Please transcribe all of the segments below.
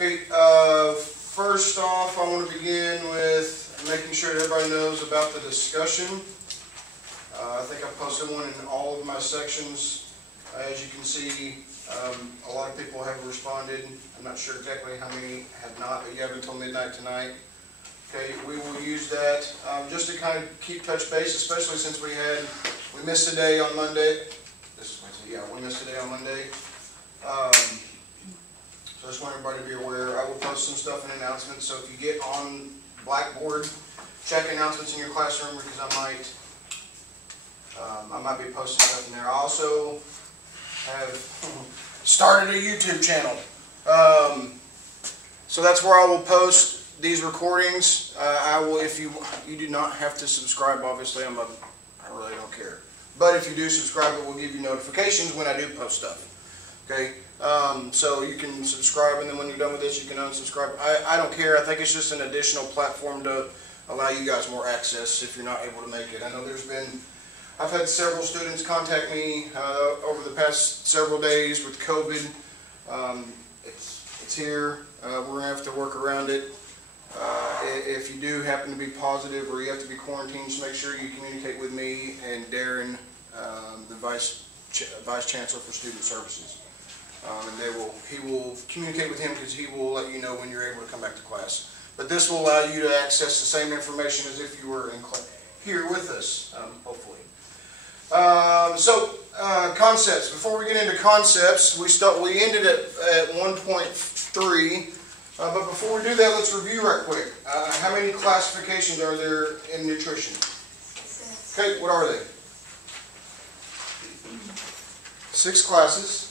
Okay, first off, I want to begin with making sure that everybody knows about the discussion. I think I posted one in all of my sections. As you can see, a lot of people have responded. I'm not sure exactly how many have not, but you have until midnight tonight. Okay, we will use that just to kind of keep touch base, especially since we missed a day on Monday. We missed a day on Monday. So I just want everybody to be aware. I will post some stuff in announcements, so if you get on Blackboard, check announcements in your classroom because I might be posting stuff in there. I also have started a YouTube channel. So that's where I will post these recordings. I will, if you do not have to subscribe, obviously, I really don't care. But if you do subscribe, it will give you notifications when I do post stuff. Okay, so you can subscribe, and then when you're done with this, you can unsubscribe. I don't care. I think it's just an additional platform to allow you guys more access if you're not able to make it. I know I've had several students contact me over the past several days with COVID. It's here. We're going to have to work around it. If you do happen to be positive or you have to be quarantined, just make sure you communicate with me and Darren, the Vice Chancellor for Student Services. And he will communicate with him because he will let you know when you're able to come back to class. But this will allow you to access the same information as if you were here with us, hopefully. Concepts. Before we get into concepts, we ended at 1.3. But before we do that, let's review right quick. How many classifications are there in nutrition? Okay, what are they? 6 classes.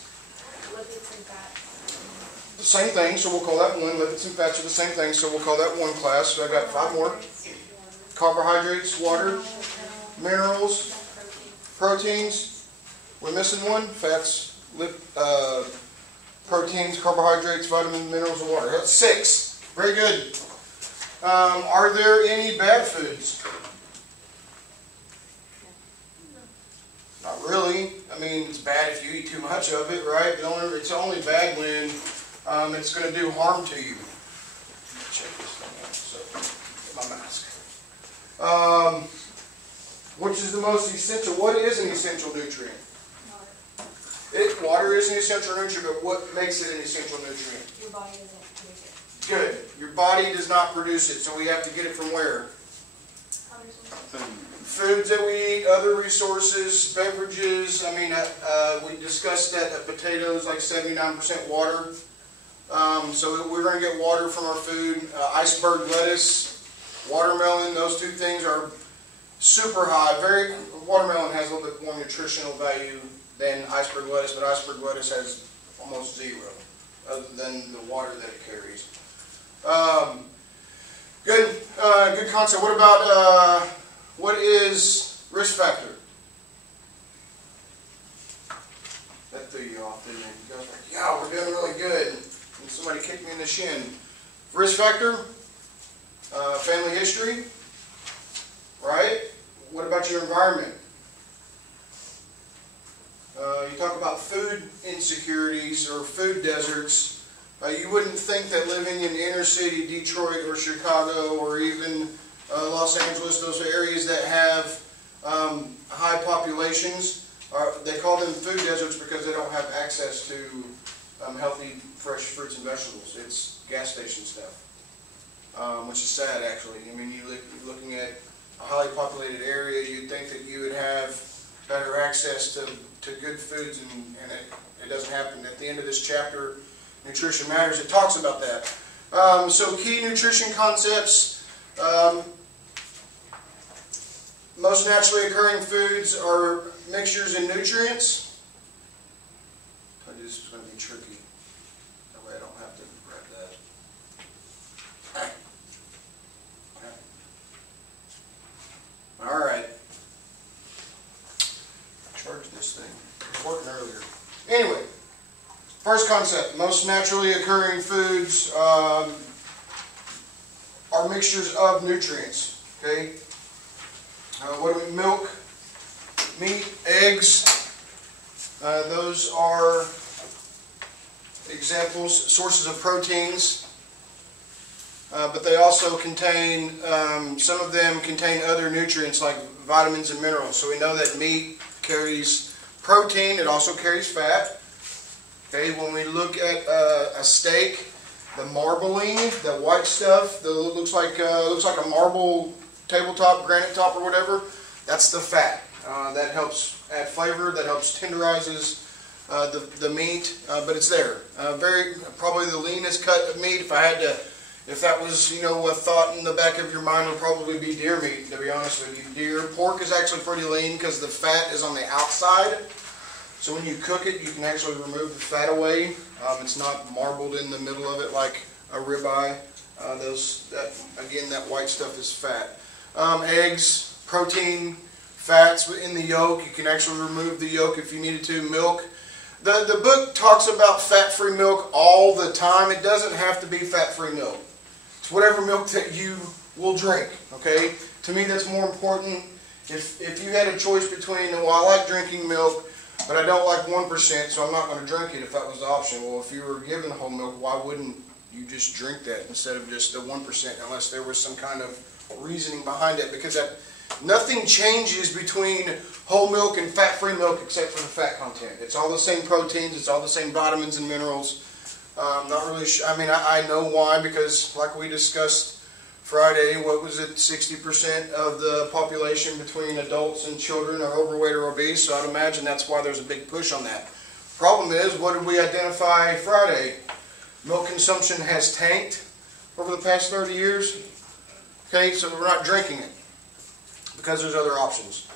Lipids and fats. The same thing, so we'll call that one. Lipids and fats are the same thing, so we'll call that one class. So I got 5 more. Carbohydrates, water, minerals, proteins. We're missing one. Fats, proteins, carbohydrates, vitamins, minerals, and water. That's 6. Very good. Are there any bad foods? Not really. I mean, it's bad if you eat too much of it, right? It's only bad when it's going to do harm to you. Check this thing out. So, get my mask. Which is the most essential? What is an essential nutrient? Water is an essential nutrient, but what makes it an essential nutrient? Your body doesn't produce it. Good. Your body does not produce it, so we have to get it from where? Foods that we eat, other resources, beverages. I mean, we discussed that potatoes like 79% water. So we're going to get water from our food. Iceberg lettuce, watermelon, those two things are super high. Watermelon has a little bit more nutritional value than iceberg lettuce, but iceberg lettuce has almost 0, other than the water that it carries. Good concept. What about what is risk factor? That threw you off, didn't it? You guys were like, yeah, we're doing really good. And somebody kicked me in the shin. Risk factor, family history, right? What about your environment? You talk about food insecurities or food deserts. You wouldn't think that living in inner city Detroit or Chicago or even Los Angeles, those areas that have high populations, they call them food deserts because they don't have access to healthy, fresh fruits and vegetables. It's gas station stuff, which is sad, actually. I mean, you're looking at a highly populated area, you'd think that you would have better access to good foods, and it doesn't happen. At the end of this chapter, Nutrition Matters, it talks about that. So key nutrition concepts. Most naturally occurring foods are mixtures and nutrients. I told you this was going to be tricky. That way I don't have to grab that. Alright. Charge this thing. It was working earlier. Anyway, first concept. Most naturally occurring foods are mixtures of nutrients. Okay? Milk, meat, eggs. Those are examples, sources of proteins. But they also contain, some of them contain other nutrients like vitamins and minerals. So we know that meat carries protein, it also carries fat. Okay, when we look at a steak, the marbling, the white stuff, that looks like a marble tabletop, granite top or whatever, that's the fat. That helps add flavor, that helps tenderizes the meat, but it's there. Probably the leanest cut of meat, if that was, a thought in the back of your mind, would probably be deer meat, to be honest with you. Pork is actually pretty lean because the fat is on the outside. So when you cook it, you can actually remove the fat away. It's not marbled in the middle of it like a ribeye. Again, that white stuff is fat. Eggs, protein, fats in the yolk. You can actually remove the yolk if you needed to. Milk. The book talks about fat-free milk all the time. It doesn't have to be fat-free milk. It's whatever milk that you will drink. Okay. To me, that's more important. If you had a choice between, well, I like drinking milk, but I don't like 1%, so I'm not going to drink it if that was the option. Well, if you were given whole milk, why wouldn't you just drink that instead of just the 1%, unless there was some kind of reasoning behind it? Because nothing changes between whole milk and fat-free milk except for the fat content. It's all the same proteins, it's all the same vitamins and minerals. Not really sure. I know why, because like we discussed Friday, what was it, 60% of the population between adults and children are overweight or obese, so I'd imagine that's why there's a big push on that. Problem is, what did we identify Friday? Milk consumption has tanked over the past 30 years. Okay, so we're not drinking it because there's other options.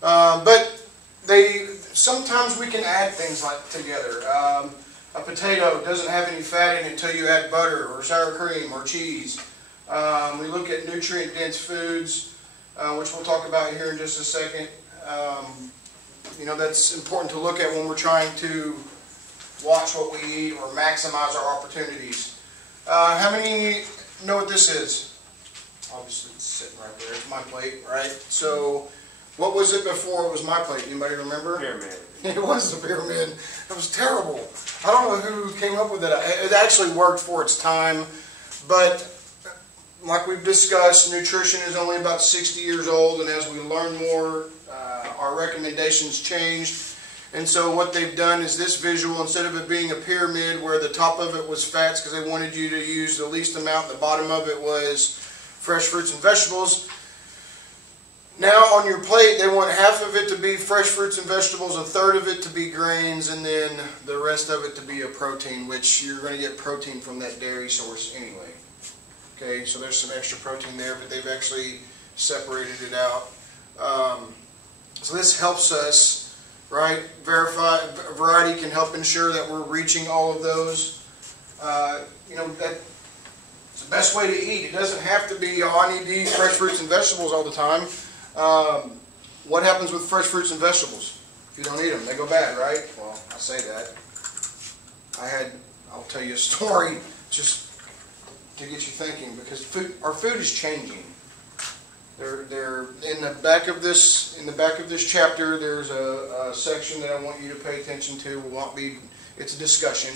But sometimes we can add things like together. A potato doesn't have any fat in it until you add butter or sour cream or cheese. We look at nutrient-dense foods, which we'll talk about here in just a second. That's important to look at when we're trying to watch what we eat or maximize our opportunities. How many know what this is? Obviously, it's sitting right there. It's my plate, right? So, what was it before it was my plate? Anybody remember? Pyramid. It was a pyramid. It was terrible. I don't know who came up with it. It actually worked for its time, but like we've discussed, nutrition is only about 60 years old, and as we learn more, our recommendations changed. And so what they've done is this visual, instead of it being a pyramid where the top of it was fats because they wanted you to use the least amount, the bottom of it was fresh fruits and vegetables. Now on your plate, they want half of it to be fresh fruits and vegetables, a third of it to be grains, and then the rest of it to be a protein, which you're going to get protein from that dairy source anyway. Okay, so there's some extra protein there, but they've actually separated it out. So this helps us, right? Variety can help ensure that we're reaching all of those. It's the best way to eat. It doesn't have to be, oh, I need to eat fresh fruits and vegetables all the time. What happens with fresh fruits and vegetables? If you don't eat them, they go bad, right? Well, I say that. I'll tell you a story just to get you thinking, because our food is changing. They're in the back of this chapter. There's a section that I want you to pay attention to. It's a discussion.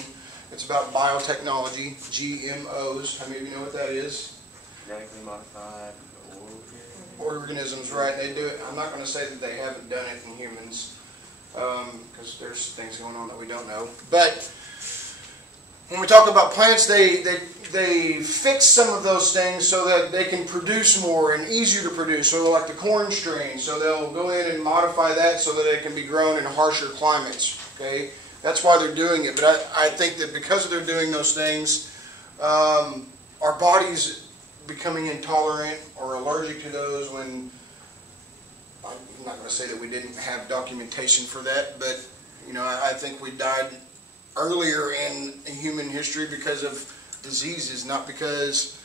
It's about biotechnology, GMOs. How many of you know what that is? Genetically modified organisms, right? They do it. I'm not going to say that they haven't done it in humans, because there's things going on that we don't know. But when we talk about plants, they fix some of those things so that they can produce more and easier to produce. So like the corn strain, so they'll go in and modify that so that it can be grown in harsher climates. Okay, that's why they're doing it. But I think that because they're doing those things, our body's becoming intolerant or allergic to those. When I'm not going to say that we didn't have documentation for that, but I think we died earlier in human history because of diseases, not because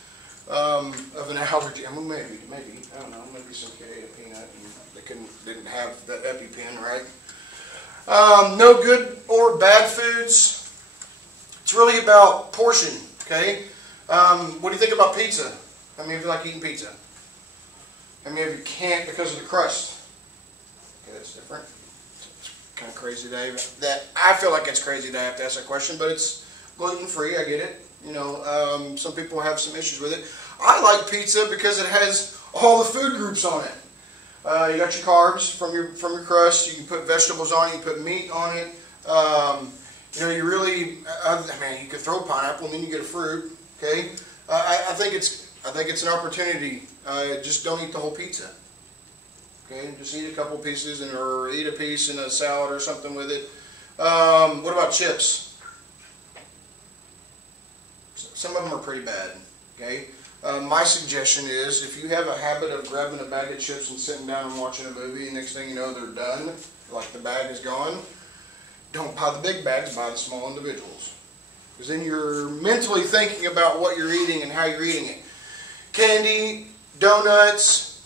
of an allergy. Maybe, I don't know, maybe some kid ate a peanut and they didn't have that EpiPen, right? No good or bad foods. It's really about portion, okay? What do you think about pizza? How many of you like eating pizza? How many of you can't because of the crust? Okay, that's different. Kind of crazy that I feel like it's crazy to have to ask that question, but it's gluten-free, I get it. You know, some people have some issues with it. I like pizza because it has all the food groups on it. You got your carbs from your crust. You can put vegetables on it. You can put meat on it. You know, you really, man, you could throw pineapple and then you get a fruit. Okay, I think it's an opportunity. Just don't eat the whole pizza. Okay, just eat a couple pieces or eat a piece in a salad or something with it. What about chips? Some of them are pretty bad. Okay. My suggestion is, if you have a habit of grabbing a bag of chips and sitting down and watching a movie, and next thing you know they're done, like the bag is gone, don't buy the big bags, buy the small individuals. Because then you're mentally thinking about what you're eating and how you're eating it. Candy, donuts,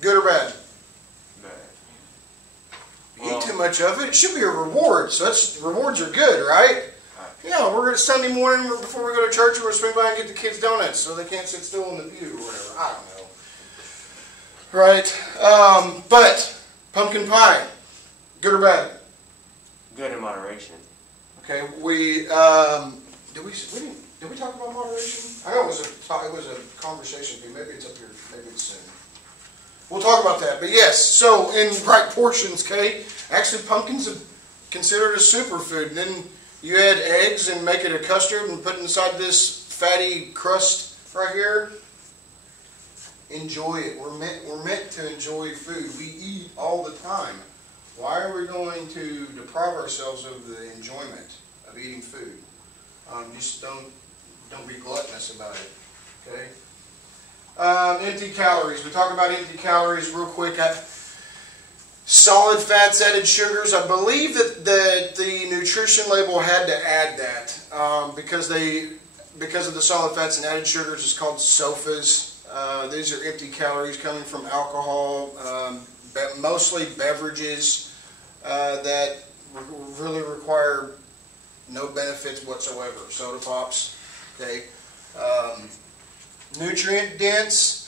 good or bad? Bad. You eat too much of it, it should be a reward. So rewards are good, right? Yeah, we're going to Sunday morning before we go to church, we're going to swing by and get the kids donuts so they can't sit still in the pew or whatever. I don't know. Right? But pumpkin pie, good or bad? Good in moderation. Okay, did we talk about moderation? I know it was a conversation. Maybe it's up here. Maybe it's soon. We'll talk about that. But yes, so in right portions, okay. Actually, pumpkins are considered a superfood. And then you add eggs and make it a custard and put it inside this fatty crust right here. Enjoy it. We're meant to enjoy food. We eat all the time. Why are we going to deprive ourselves of the enjoyment of eating food? Just don't be gluttonous about it. Okay. Empty calories. We talk about empty calories real quick. Solid fats, added sugars. I believe that the nutrition label had to add that because of the solid fats and added sugars. It's called SOFAs. These are empty calories coming from alcohol, mostly beverages that really require no benefits whatsoever. Soda pops. Okay. Nutrient dense.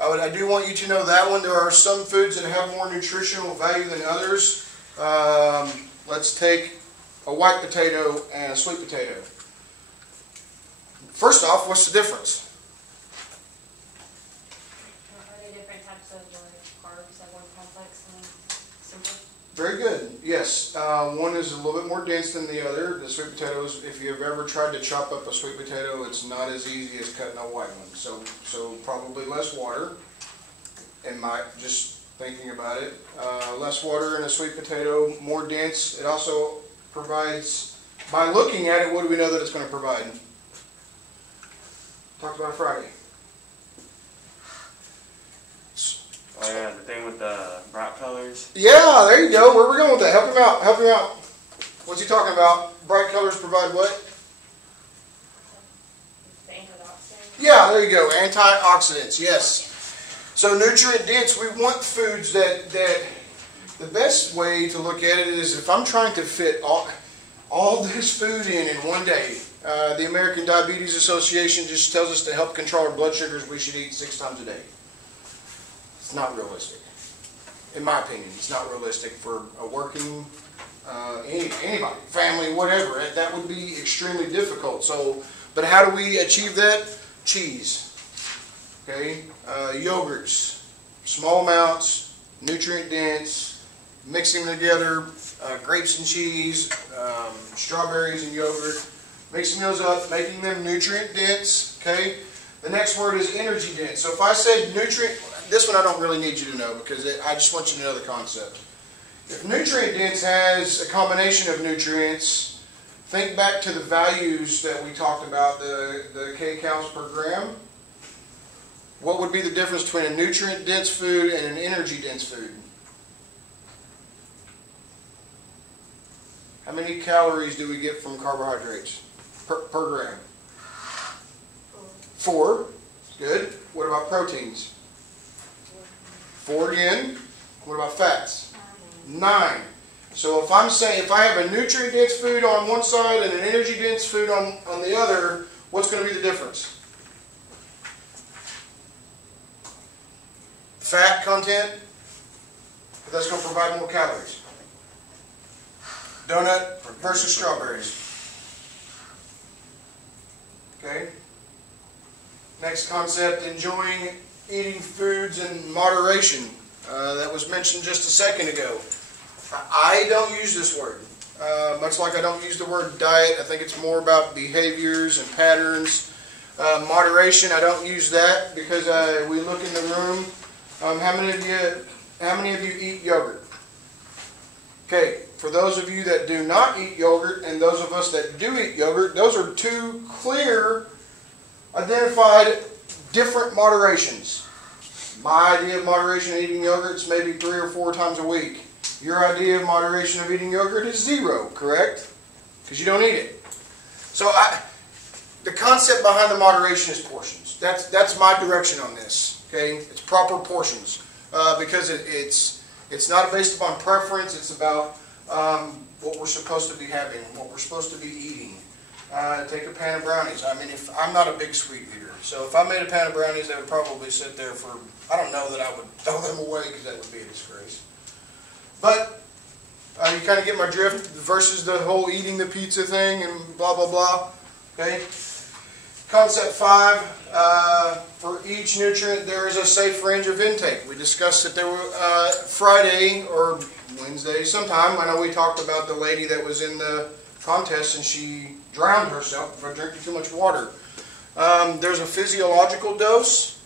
I do want you to know that one. There are some foods that have more nutritional value than others. Let's take a white potato and a sweet potato. First off, what's the difference? Are they different types of carbs, like one complex and simple? Very good. Yes. One is a little bit more dense than the other. The sweet potatoes, if you've ever tried to chop up a sweet potato, it's not as easy as cutting a white one. So probably less water. And just thinking about it, less water in a sweet potato, more dense. It also provides, by looking at it, what do we know that it's going to provide? Talked about it Friday. Oh yeah, the thing with the bright colors. Yeah, there you go. Where are we going with that? Help him out. Help him out. What's he talking about? Bright colors provide what? The antioxidants. Yeah, there you go. Antioxidants. Yes. So nutrient dense. We want foods that the best way to look at it is if I'm trying to fit all this food in one day. The American Diabetes Association just tells us to help control our blood sugars, we should eat 6 times a day. It's not realistic. In my opinion, it's not realistic for a working, anybody, family, whatever. That would be extremely difficult. So, but how do we achieve that? Cheese. Okay? Yogurts. Small amounts, nutrient dense, mixing them together, grapes and cheese, strawberries and yogurt. Mixing those up, making them nutrient dense. Okay? The next word is energy dense. So if I said nutrient, this one I don't really need you to know because I just want you to know the concept. If nutrient dense has a combination of nutrients, think back to the values that we talked about, the kcals per gram. What would be the difference between a nutrient dense food and an energy dense food? How many calories do we get from carbohydrates per gram? 4. Good. What about proteins? 4 again. What about fats? 9. So if I'm saying, if I have a nutrient dense food on one side and an energy dense food on the other, what's going to be the difference? Fat content, but that's going to provide more calories. Donut versus strawberries. Okay. Next concept, enjoying eating foods in moderation. That was mentioned just a second ago. I don't use this word. Much like I don't use the word diet, I think it's more about behaviors and patterns. Moderation, I don't use that because we look in the room. How many of you eat yogurt? Okay, for those of you that do not eat yogurt and those of us that do eat yogurt, those are two clear, identified, different moderations. My idea of moderation of eating yogurt is maybe 3 or 4 times a week. Your idea of moderation of eating yogurt is 0, correct? Because you don't eat it. So the concept behind the moderation is portions. That's my direction on this. Okay, it's proper portions because it's not based upon preference. It's about what we're supposed to be having, what we're supposed to be eating. Take a pan of brownies. I mean, if I'm not a big sweet eater, so if I made a pan of brownies, they would probably sit there for, I don't know that I would throw them away because that would be a disgrace. But you kind of get my drift versus the whole eating the pizza thing and blah, blah, blah. Okay. Concept 5, for each nutrient there is a safe range of intake. We discussed that there were Friday or Wednesday sometime. I know we talked about the lady that was in the contest and she drowned herself for drinking too much water. There's a physiological dose.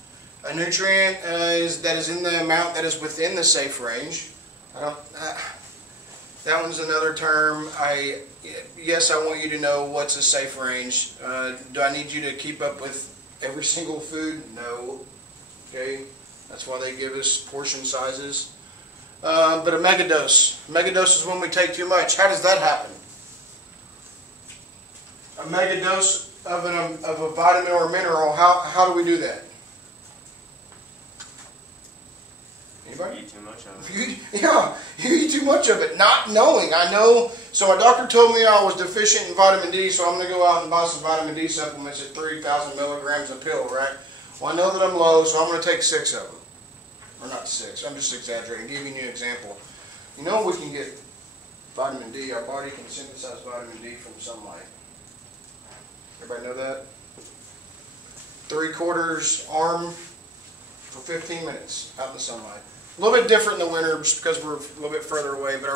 A nutrient that is in the amount that is within the safe range. That one's another term. Yes, I want you to know what's a safe range. Do I need you to keep up with every single food? No. Okay, that's why they give us portion sizes. But a megadose. Megadose is when we take too much. How does that happen? A megadose of a vitamin or a mineral. How do we do that? Anybody? You eat too much of it. You eat too much of it, not knowing. I know. So my doctor told me I was deficient in vitamin D, so I'm going to go out and buy some vitamin D supplements at 3,000 milligrams a pill, right? Well, I know that I'm low, so I'm going to take 6 of them. Or not 6. I'm just exaggerating, giving you an example. You know we can get vitamin D. Our body can synthesize vitamin D from sunlight. Everybody know that? 3/4 arm for 15 minutes out in the sunlight. A little bit different in the winter just because we're a little bit further away, but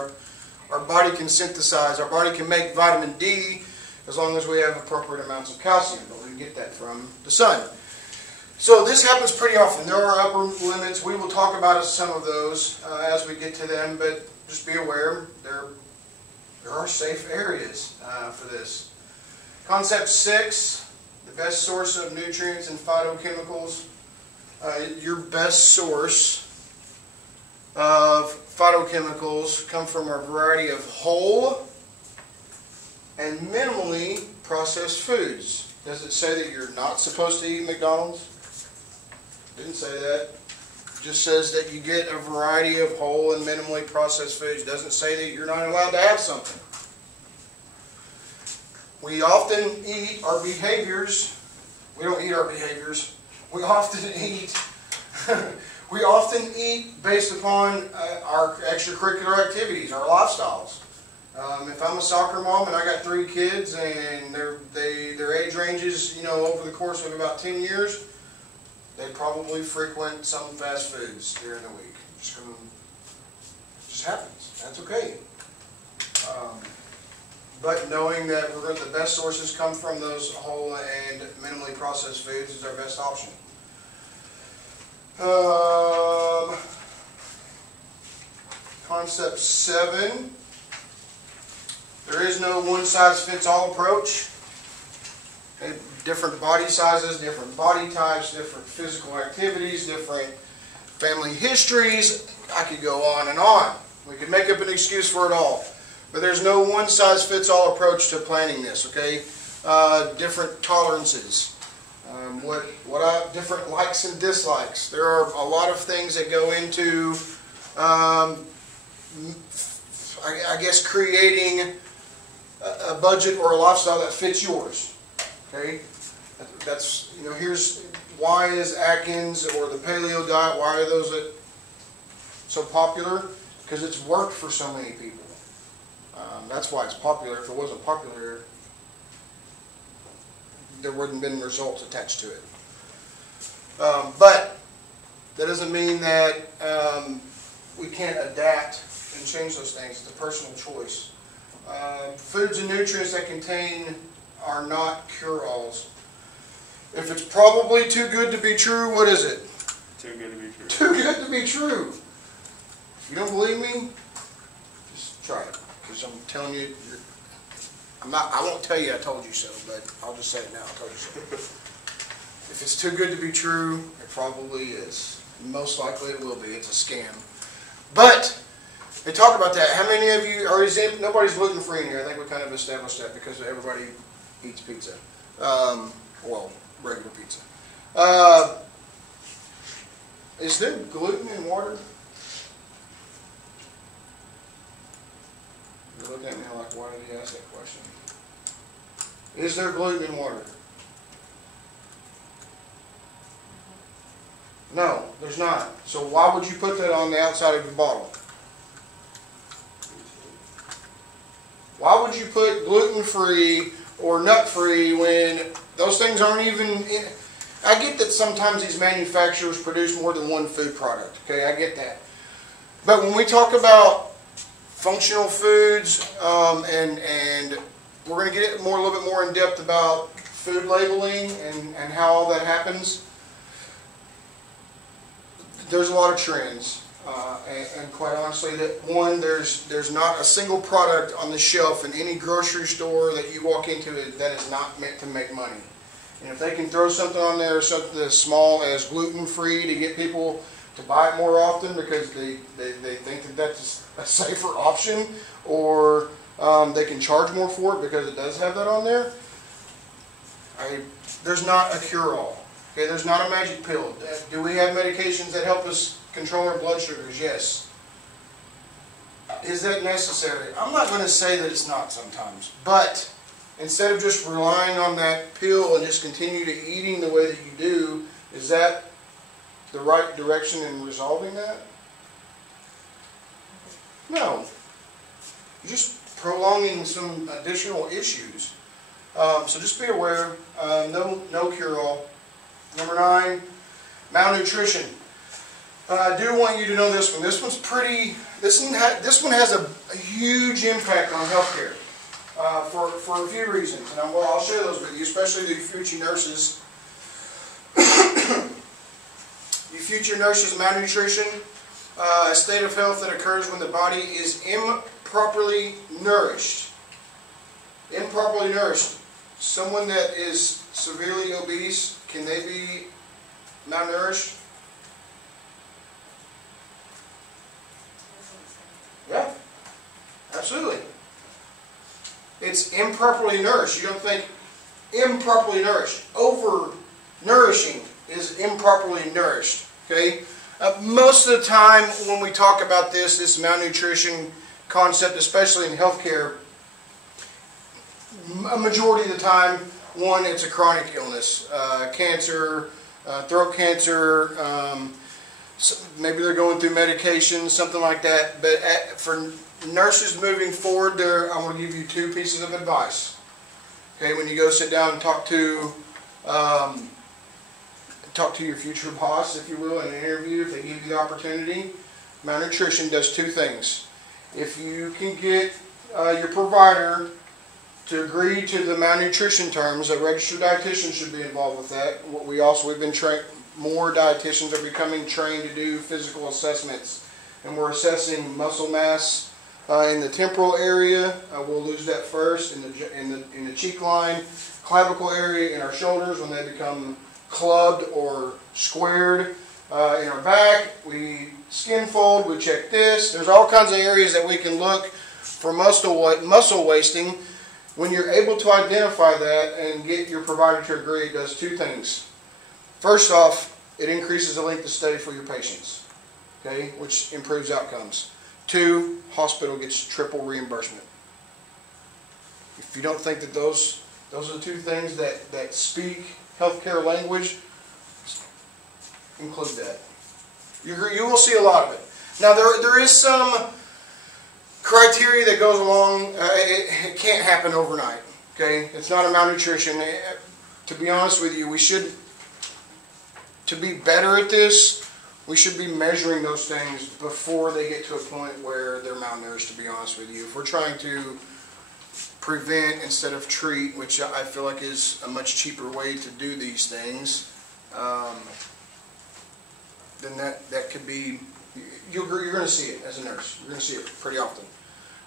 our body can synthesize, our body can make vitamin D as long as we have appropriate amounts of calcium, but we can get that from the sun. So this happens pretty often. There are upper limits. We will talk about some of those as we get to them, but just be aware there are safe areas for this. Concept 6, the best source of nutrients and phytochemicals. Your best source of phytochemicals come from a variety of whole and minimally processed foods. Does it say that you're not supposed to eat McDonald's? Didn't say that. It just says that you get a variety of whole and minimally processed foods. It doesn't say that you're not allowed to have something. We often eat our behaviors. We don't eat our behaviors. We often eat based upon our extracurricular activities, our lifestyles. If I'm a soccer mom and I got 3 kids and their age ranges, over the course of about 10 years, they probably frequent some fast foods during the week. Just happens. That's okay. But knowing that the best sources come from those whole and minimally processed foods is our best option. Concept 7. There is no one-size-fits-all approach. Okay, different body sizes, different body types, different physical activities, different family histories. I could go on and on. We could make up an excuse for it all. But there's no one-size-fits-all approach to planning this, okay? Different tolerances. Different likes and dislikes. There are a lot of things that go into, I guess, creating a budget or a lifestyle that fits yours. Okay, that's here's why is Atkins or the paleo diet? Why are those so popular? Because it's worked for so many people. That's why it's popular. If it wasn't popular, there wouldn't have been results attached to it. But that doesn't mean that we can't adapt and change those things. It's a personal choice. Foods and nutrients that contain are not cure-alls. If it's probably too good to be true, what is it? Too good to be true. Too good to be true. If you don't believe me, just try it. Because I'm telling you, I won't tell you I told you so, but I'll just say it now, I told you so. If it's too good to be true, it probably is. Most likely it will be. It's a scam. But they talk about that. How many of you are exempt? Nobody's gluten-free in here. I think we kind of established that because everybody eats pizza. Well, regular pizza. Is there gluten in water? You're looking at me like, why did he ask that question? Is there gluten in water? No, there's not. So why would you put that on the outside of your bottle? Why would you put gluten-free or nut-free when those things aren't even in? I get that sometimes these manufacturers produce more than one food product. Okay, I get that. But when we talk about functional foods, and we're going to get a little bit more in depth about food labeling and how all that happens. There's a lot of trends, and quite honestly, there's not a single product on the shelf in any grocery store that you walk into that is not meant to make money. And if they can throw something on there, something as small as gluten-free to get people to buy it more often because they think that that's a safer option, or they can charge more for it because it does have that on there, there's not a cure-all. Okay, there's not a magic pill. Do we have medications that help us control our blood sugars? Yes. Is that necessary? I'm not going to say that it's not sometimes. But instead of just relying on that pill and just continue to eating the way that you do, is that the right direction in resolving that? No. You're just prolonging some additional issues. So just be aware, no cure-all. Number 9, malnutrition. I do want you to know this one. This one's pretty. This one has a huge impact on healthcare for a few reasons, and I'll share those with you, especially the future nurses. You future nurses, malnutrition, a state of health that occurs when the body is improperly nourished. Improperly nourished. Someone that is severely obese, can they be malnourished? Yeah, absolutely. It's improperly nourished. You don't think improperly nourished. Over-nourishing is improperly nourished. Okay? Most of the time when we talk about this malnutrition concept, especially in healthcare, a majority of the time, one, it's a chronic illness. Cancer, throat cancer, maybe they're going through medication, something like that. But for nurses moving forward, I'm going to give you 2 pieces of advice. Okay, when you go sit down and talk to your future boss, if you will, in an interview, if they give you the opportunity, malnutrition does 2 things. If you can get your provider to agree to the malnutrition terms, a registered dietitian should be involved with that. We've been trained. More dietitians are becoming trained to do physical assessments, and we're assessing muscle mass in the temporal area. We'll lose that first in the cheek line, clavicle area, in our shoulders when they become clubbed or squared. In our back, we skin fold. We check this. There's all kinds of areas that we can look for muscle wasting. When you're able to identify that and get your provider to agree, it does 2 things. First off, it increases the length of stay for your patients, okay, which improves outcomes. 2, hospital gets triple reimbursement. If you don't think that those are the 2 things that speak healthcare language, include that. You will see a lot of it. Now there is some criteria that goes along. It can't happen overnight. Okay, it's not a malnutrition. to be honest with you, to be better at this, we should be measuring those things before they get to a point where they're malnourished, to be honest with you. If we're trying to prevent instead of treat, which I feel like is a much cheaper way to do these things, then that could be, you're going to see it as a nurse. You're going to see it pretty often.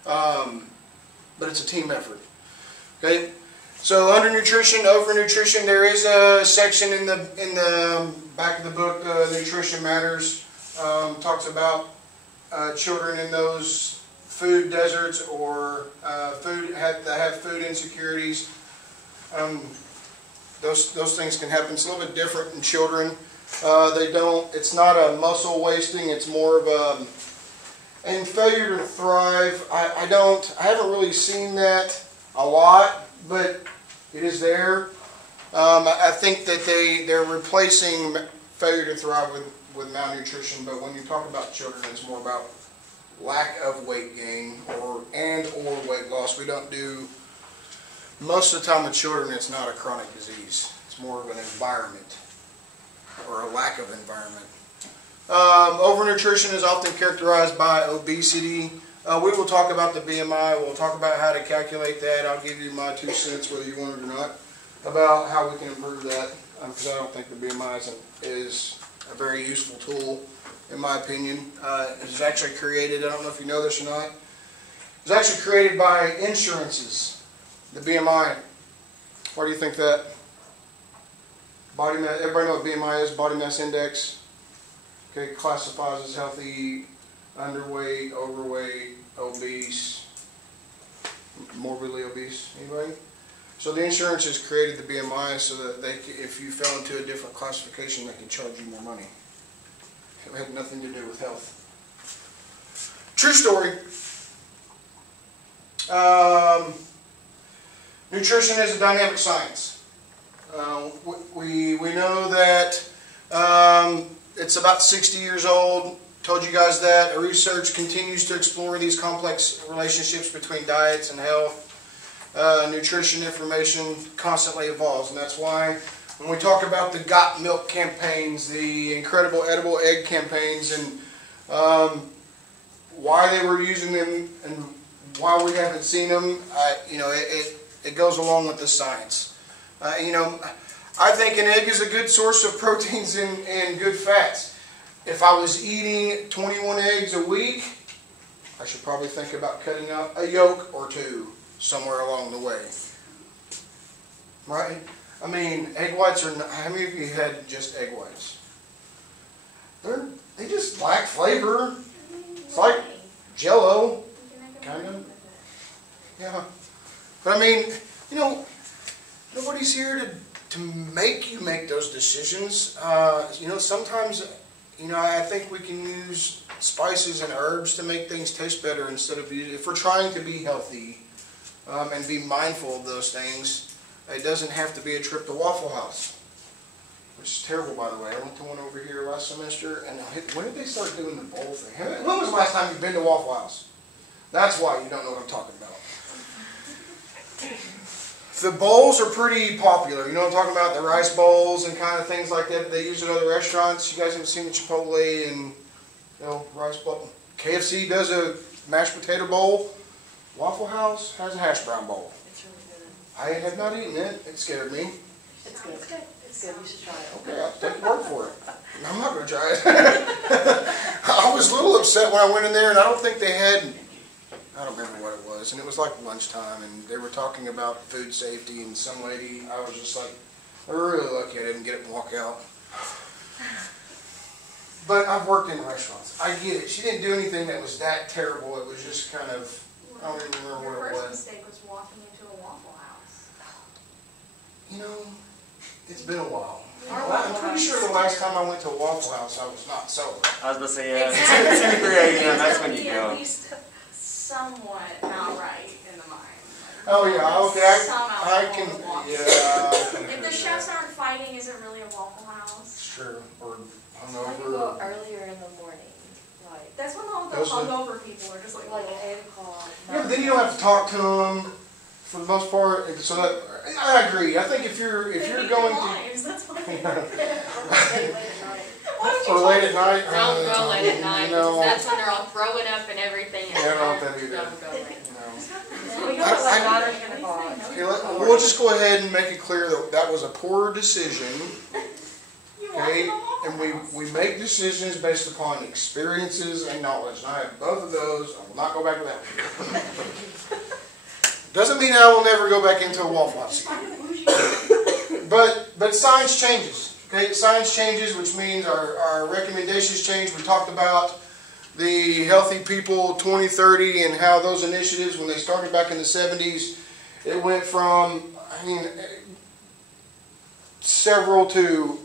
But it's a team effort. Okay? So under nutrition, over nutrition, there is a section in the back of the book, Nutrition Matters, talks about children in those food deserts or that have food insecurities. Those things can happen. It's a little bit different in children. It's not a muscle wasting. It's more of and failure to thrive. I haven't really seen that a lot, but it is there. I think that they're replacing failure to thrive with malnutrition, but when you talk about children, it's more about lack of weight gain or weight loss. We don't do, most of the time with children, it's not a chronic disease. It's more of an environment or a lack of environment. Overnutrition is often characterized by obesity. We will talk about the BMI. We'll talk about how to calculate that. I'll give you my 2 cents, whether you want it or not, about how we can improve that, because I don't think the BMI is a very useful tool, in my opinion. It was actually created, I don't know if you know this or not, it was actually created by insurances, the BMI. Why do you think that? Body mass, everybody knows what BMI is, body mass index. Okay, classifies as healthy, underweight, overweight, obese, morbidly obese. Anybody? So the insurance has created the BMI so that if you fell into a different classification, they can charge you more money. It had nothing to do with health. True story. Nutrition is a dynamic science. We know that it's about 60 years old. Told you guys that. Research continues to explore these complex relationships between diets and health. Nutrition information constantly evolves, and that's why when we talk about the Got Milk campaigns, the incredible edible egg campaigns, and why they were using them and why we haven't seen them, it goes along with the science. I think an egg is a good source of proteins and good fats. If I was eating 21 eggs a week, I should probably think about cutting out a yolk or two somewhere along the way. Right? I mean, egg whites are not, how many of you had just egg whites? They just lack flavor. It's like Jell-O, kind of. Yeah. But I mean, nobody's here to make you make those decisions. Sometimes, I think we can use spices and herbs to make things taste better instead of, if we're trying to be healthy and be mindful of those things, it doesn't have to be a trip to Waffle House, which is terrible, by the way. I went to one over here last semester, and when did they start doing the bowl thing? When was the last time you've been to Waffle House? That's why you don't know what I'm talking about. The bowls are pretty popular. You know what I'm talking about? The rice bowls and kind of things like that they use at other restaurants. You guys haven't seen the Chipotle and rice bowl. KFC does a mashed potato bowl. Waffle House has a hash brown bowl. It's really good. I have not eaten it. It scared me. It's good. It's good. You should try it. Okay, I'll take your word for it. I'm not going to try it. I was a little upset when I went in there, and I don't think they had, I don't remember what it was, and it was like lunchtime, and they were talking about food safety, and some lady, I was just like, I'm really lucky I didn't get up and walk out. But I've worked in restaurants. I get it. She didn't do anything that was that terrible. It was just kind of, I don't even remember what it Your was. first mistake was walking into a Waffle House. It's been a while. Our I'm Waffle pretty House sure the is last time I went to a Waffle House, I was not sober. I was about to say, yeah, Exactly. 2 or 3 a.m., that's when you Be go. At least somewhat outright in the mind. Oh yeah, okay, Some I alcohol can, in Waffle. yeah. If the chefs aren't fighting, is it really a Waffle House? It's true, or Why do you go hungover. earlier in the morning? That's when all the Those are- hungover people are just like, Like at 8 o'clock. Yeah, but then you don't have to talk to them for the most part. So that I agree. I think if you're They need going their to, lives, that's why they Stay late at night. Why would you or late at tell night. Don't go late at night, No. because that's when they're all throwing up and everything. Yeah, I don't want that either. Don't go late. We go to like 9 or 10 o'clock. Okay, we'll just go ahead and make it clear that that was a poor decision. You walk Okay, in the hall and house. we make decisions based upon experiences and knowledge. And I have both of those. I will not go back to that. Doesn't mean I will never go back into a Waffle House. But science changes. Okay, science changes, which means our recommendations change. We talked about the Healthy People 2030 and how those initiatives, when they started back in the 70s, it went from, I mean, several to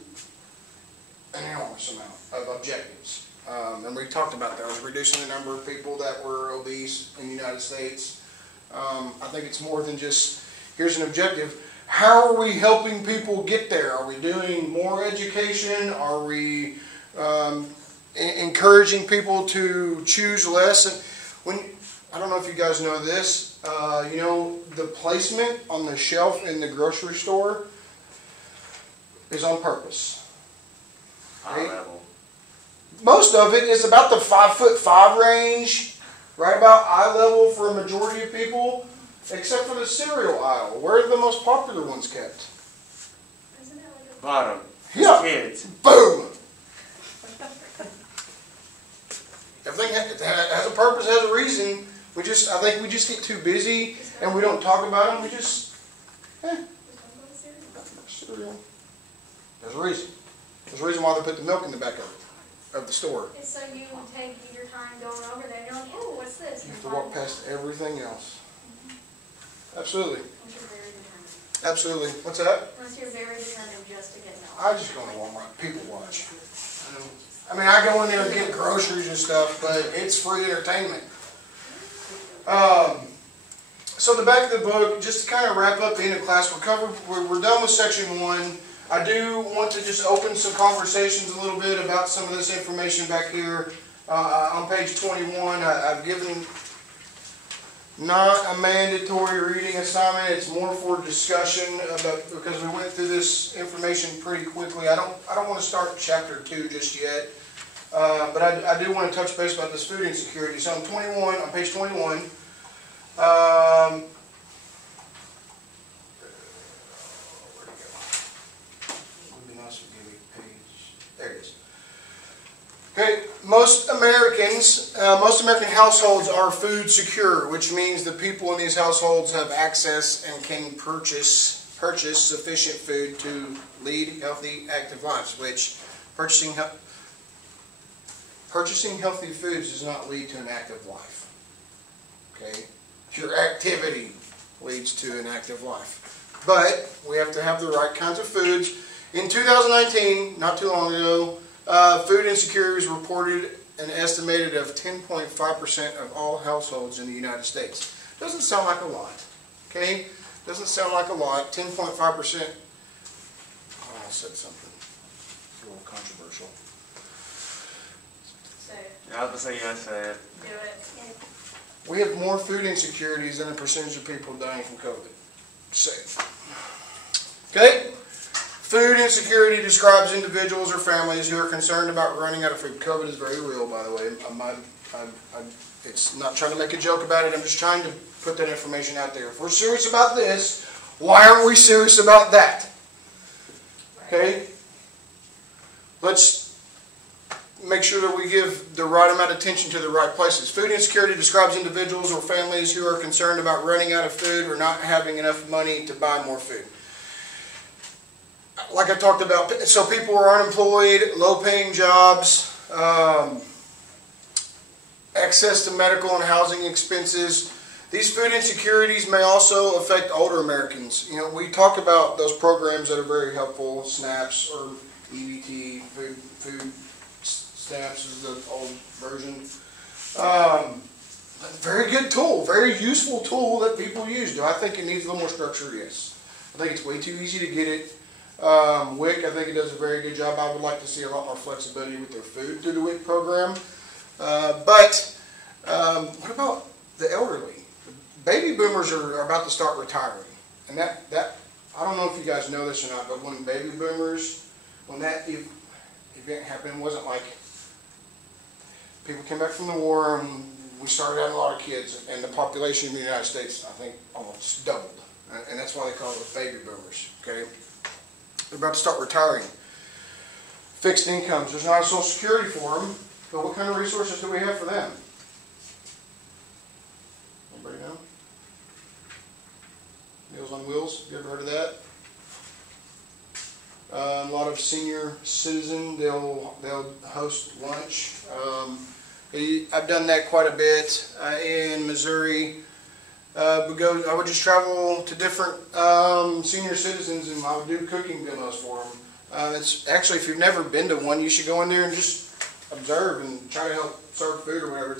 an enormous amount of objectives. And we talked about those, reducing the number of people that were obese in the United States. I think it's more than just, here's an objective. How are we helping people get there? Are we doing more education? Are we encouraging people to choose less? And when, I don't know if you guys know this, you know, the placement on the shelf in the grocery store is on purpose. Eye level. Most of it is about the 5'5" range, right about eye level for a majority of people, except for the cereal aisle. Where are the most popular ones kept? Isn't it like a Bottom. Yeah. Kids. Boom! Everything has a purpose, has a reason. I think we just get too busy and we don't talk about them. We just, cereal. There's a reason. There's a reason why they put the milk in the back of the store. It's so you will take your time going over there and you're like, oh, what's this? You have to walk past everything else. Absolutely. Unless you're very determined. Absolutely. What's that? Unless you're very determined just to get milk. I just go to Walmart. People watch. I mean, I go in there and get groceries and stuff, but it's free entertainment. So the back of the book, just to kind of wrap up the end of class, we're done with section 1. I do want to just open some conversations a little bit about some of this information back here. On page 21, I've given not a mandatory reading assignment. It's more for discussion because we went through this information pretty quickly. I don't want to start chapter 2 just yet, but I do want to touch base about this food insecurity. So on page 21. Where'd it go? Would be nice if you give me a page. There it is. Okay, most American households are food secure, which means the people in these households have access and can purchase sufficient food to lead healthy, active lives. Which purchasing healthy foods does not lead to an active life. Okay, your activity leads to an active life, but we have to have the right kinds of foods. In 2019, not too long ago. Food insecurity was reported an estimated of 10.5% of all households in the United States. Doesn't sound like a lot, okay? Doesn't sound like a lot. 10.5%. Oh, I said something. It's a little controversial. Say it. I was going to say, yes, say it. Do it. We have more food insecurities than a percentage of people dying from COVID. Say it. Okay? Food insecurity describes individuals or families who are concerned about running out of food. COVID is very real, by the way. It's not trying to make a joke about it. I'm just trying to put that information out there. If we're serious about this, why aren't we serious about that? Okay? Let's make sure that we give the right amount of attention to the right places. Food insecurity describes individuals or families who are concerned about running out of food or not having enough money to buy more food. Like I talked about, so people are unemployed, low-paying jobs, access to medical and housing expenses. These food insecurities may also affect older Americans. You know, we talk about those programs that are very helpful, SNAPs or EBT, food SNAPs is the old version. Very good tool, very useful tool that people use. Do I think it needs a little more structure? Yes. I think it's way too easy to get it. WIC, I think it does a very good job. I would like to see a lot more flexibility with their food through the WIC program. But what about the elderly? Baby boomers are about to start retiring. And that I don't know if you guys know this or not, but when baby boomers, when that event happened, it wasn't like people came back from the war and we started having a lot of kids, and the population in the United States, I think, almost doubled. And that's why they call it baby boomers, okay? They're about to start retiring. Fixed incomes. There's not a Social Security for them, but what kind of resources do we have for them? Anybody know? Meals on Wheels, you ever heard of that? A lot of senior citizen, they'll host lunch. I've done that quite a bit in Missouri. I would just travel to different senior citizens and I would do cooking demos for them. It's actually, if you've never been to one, you should go in there and just observe and try to help serve food or whatever.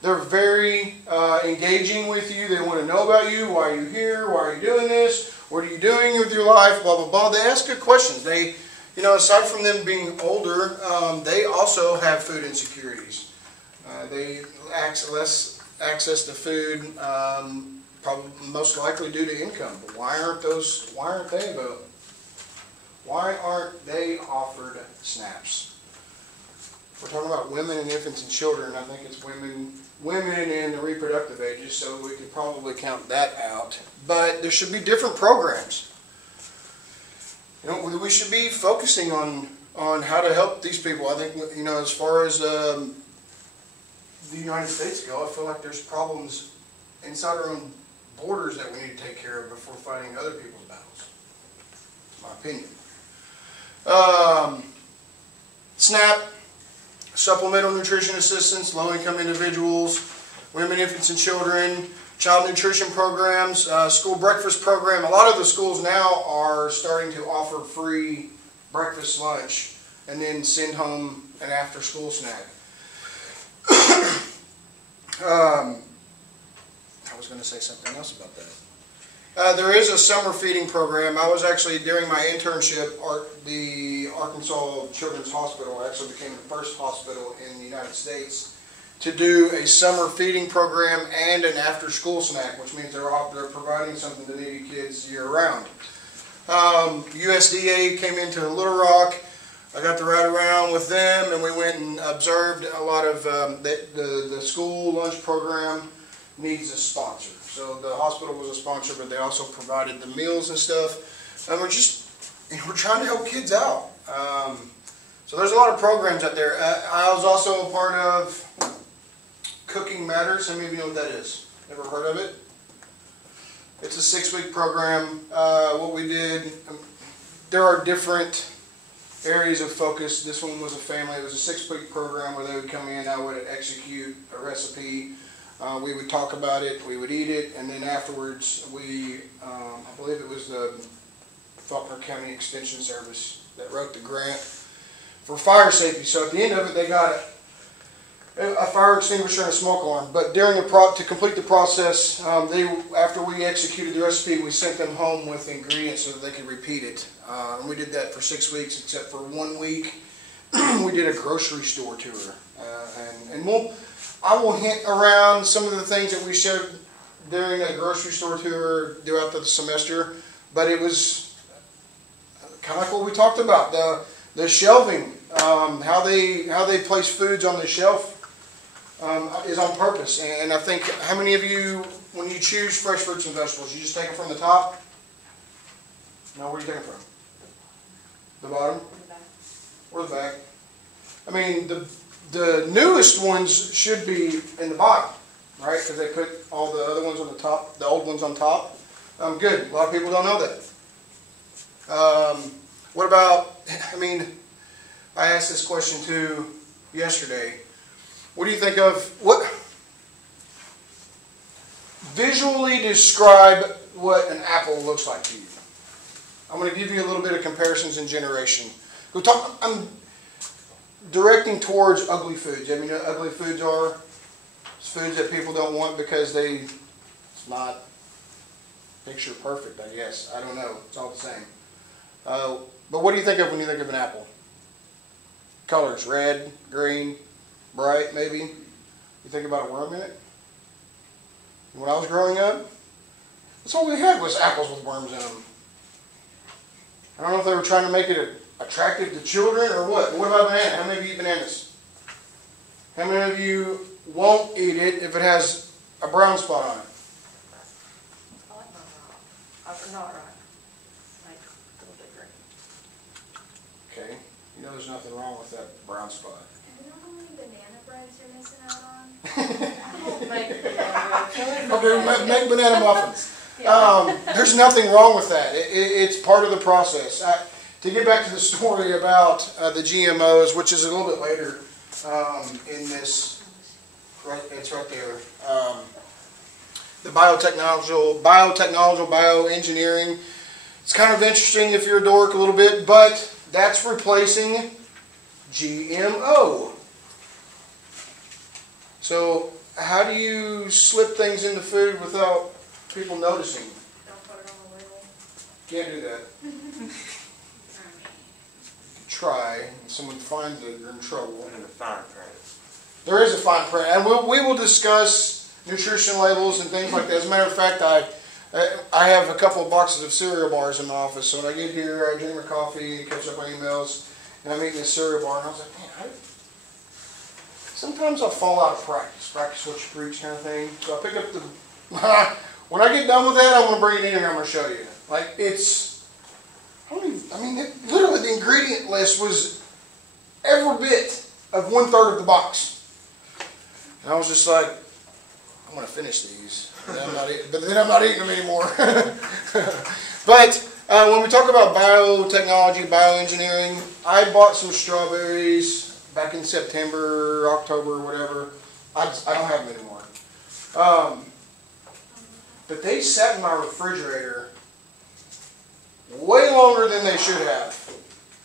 They're very engaging with you. They want to know about you. Why are you here? Why are you doing this? What are you doing with your life? Blah, blah, blah. They ask good questions. They, aside from them being older, they also have food insecurities. They less access to food, probably most likely due to income. But why aren't they offered SNAPs? We're talking about women and infants and children. I think it's women in the reproductive ages, so we could probably count that out. But there should be different programs. We should be focusing on how to help these people. I think, as far as the United States go, I feel like there's problems inside our own borders that we need to take care of before fighting other people's battles. That's my opinion. SNAP, supplemental nutrition assistance, low-income individuals, women, infants, and children, child nutrition programs, school breakfast program. A lot of the schools now are starting to offer free breakfast, lunch, and then send home an after-school snack. I was going to say something else about that. There is a summer feeding program. I was actually, during my internship, the Arkansas Children's Hospital actually became the first hospital in the United States to do a summer feeding program and an after-school snack, which means they're providing something to needy kids year-round. USDA came into Little Rock. I got to ride around with them, and we went and observed a lot of the school lunch program needs a sponsor. So the hospital was a sponsor, but they also provided the meals and stuff. And we're trying to help kids out. So there's a lot of programs out there. I was also a part of Cooking Matters. How many of you know what that is? Ever heard of it? It's a 6-week program. What we did, there are different areas of focus. This one was a family. It was a 6-week program where they would come in. I would execute a recipe. We would talk about it. We would eat it, and then afterwards, I believe it was the Faulkner County Extension Service that wrote the grant for fire safety. So at the end of it, they got a fire extinguisher and a smoke alarm. But during to complete the process, after we executed the recipe, we sent them home with ingredients so that they could repeat it. And we did that for 6 weeks, except for 1 week. We did a grocery store tour. I will hint around some of the things that we showed during a grocery store tour throughout the semester. But it was kind of like what we talked about, the shelving, how they place foods on the shelf. Is on purpose, and I think, how many of you, when you choose fresh fruits and vegetables, you just take it from the top? No, where do you take it from? The bottom? Or the back? I mean, the newest ones should be in the bottom, right? Because they put all the other ones on the top, the old ones on top. Good. A lot of people don't know that. What about, I asked this question too yesterday. What do you think of, visually describe what an apple looks like to you? I'm going to give you a little bit of comparisons in generation. I'm directing towards ugly foods. You know what ugly foods are? It's foods that people don't want because it's not picture perfect, I guess. I don't know. It's all the same. But what do you think of when you think of an apple? Colors, red, green, bright, maybe. You think about a worm in it? When I was growing up, that's all we had was apples with worms in them. I don't know if they were trying to make it attractive to children or what. But what about banana? How many of you eat bananas? How many of you won't eat it if it has a brown spot on it? I like my raw. Not raw. Like a little bit green. Okay, you know there's nothing wrong with that brown spot. And you know how many banana breads you're missing out on? Okay, make banana muffins. There's nothing wrong with that. It's part of the process. To get back to the story about the GMOs, which is a little bit later in this, it's right there. The biotechnological, bioengineering. It's kind of interesting if you're a dork a little bit, but that's replacing GMO. So how do you slip things into food without people noticing? Don't put it on the label. Can't do that. Try, and someone finds it, you're in trouble. In the fine print. There is a fine print, and we will discuss nutrition labels and things like that. As a matter of fact, I have a couple of boxes of cereal bars in my office, so when I get here, I drink my coffee, catch up on emails, and I'm eating this cereal bar, and I was like, man, sometimes I'll fall out of practice what you preach kind of thing. So I pick up the, when I get done with that, I want to bring it in here, I'm going to show you. Like, literally the ingredient list was every bit of 1/3 of the box. And I was just like, I'm going to finish these. But then I'm not eating them anymore. But when we talk about biotechnology, bioengineering, I bought some strawberries back in September, October, whatever. I don't have them anymore. But they sat in my refrigerator way longer than they should have.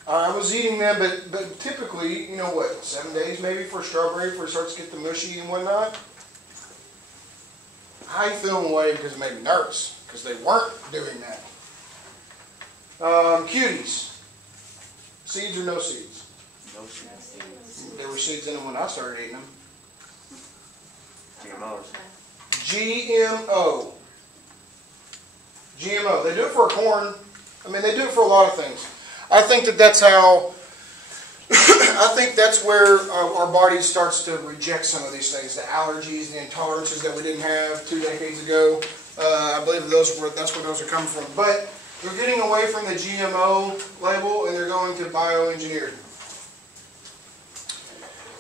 I was eating them, but typically, 7 days maybe for a strawberry before it starts to get the mushy and whatnot. I threw them away because it made me nervous, because they weren't doing that. Cuties. Seeds or no seeds? No seeds. There were seeds in them when I started eating them. GMOs. GMO. GMO. They do it for corn. They do it for a lot of things. I think that's how, I think that's where our body starts to reject some of these things. The allergies, the intolerances that we didn't have 2 decades ago. I believe that's where those are coming from. But they're getting away from the GMO label and they're going to bioengineered.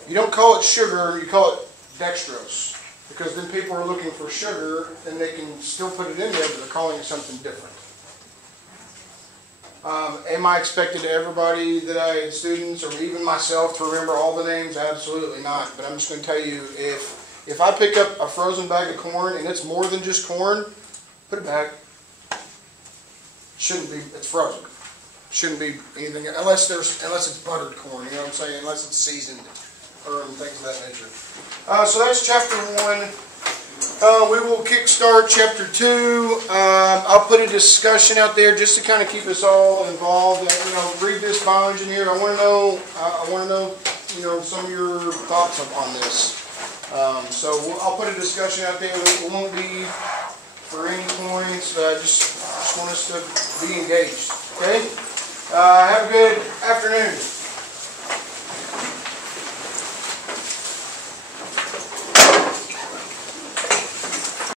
You don't call it sugar, you call it dextrose. Because then people are looking for sugar and they can still put it in there, but they're calling it something different. Am I expected to everybody that I had students or even myself to remember all the names? Absolutely not. But I'm just going to tell you, if I pick up a frozen bag of corn and it's more than just corn, put it back. Shouldn't be. It's frozen. Shouldn't be anything unless it's buttered corn. You know what I'm saying? Unless it's seasoned or things of that nature. So that's chapter 1. We will kickstart chapter 2. I'll put a discussion out there just to kind of keep us all involved. Read this bioengineer. I want to know, some of your thoughts on this. So I'll put a discussion out there. It won't be for any points. I just want us to be engaged. Okay. Have a good afternoon.